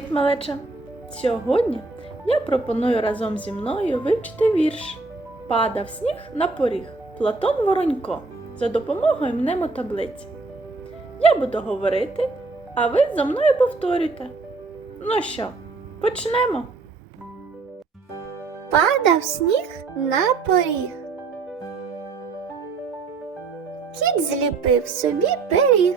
малеча! Сьогодні я пропоную разом зі мною вивчити вірш Падав сніг на поріг Платон Воронько за допомогою мнемотаблиці. Я буду говорити, а ви за мною повторюйте. Ну що, почнемо? Падав сніг на поріг. Кіт зліпив собі пиріг.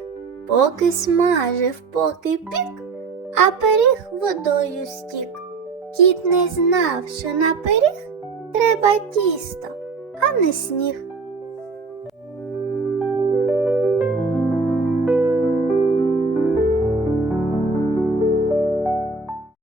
поки смажив, поки пік, а пиріг водою стік. Кіт не знав, що на пиріг треба тісто, а не сніг.